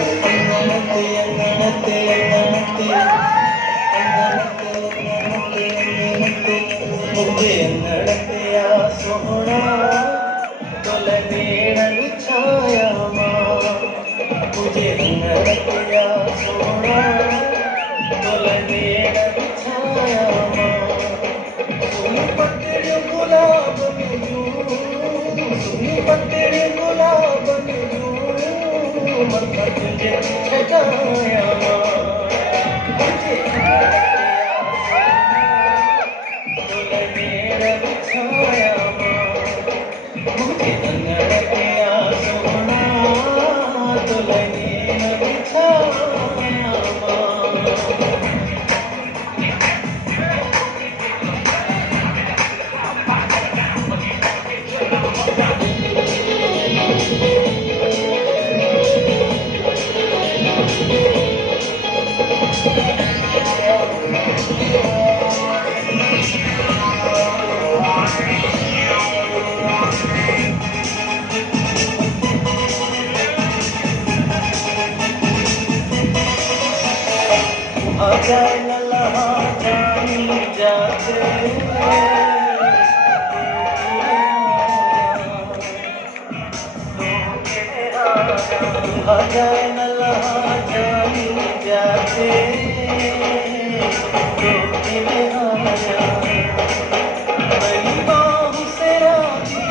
अंगणते अंगणते अंगणते अंगणते अंगणते मुझे अंगणते आ सोहना तोलनेण छाया मां मुझे अंगणते आ सोहना तोलनेण छाया मां सुनी पतड़ी गुलाब में यूं सुनी पतड़ी गुलाब में यूं मत तुझे ठगाया मां मुझे तोलनेण छाया मां मुझे अंगणते आ सोहना तोलनेण छाया मां आजाए लल्हा जानी जाते आजाए लल्हा जानी जाते रोके आया बड़ी बाहु से राजी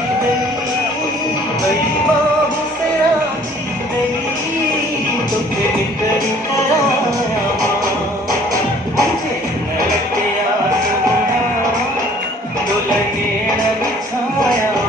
बड़ी बाहु से राजी गई तो फिर करी कराया मुझे अंगणते आ सोहना तोलनेण छाया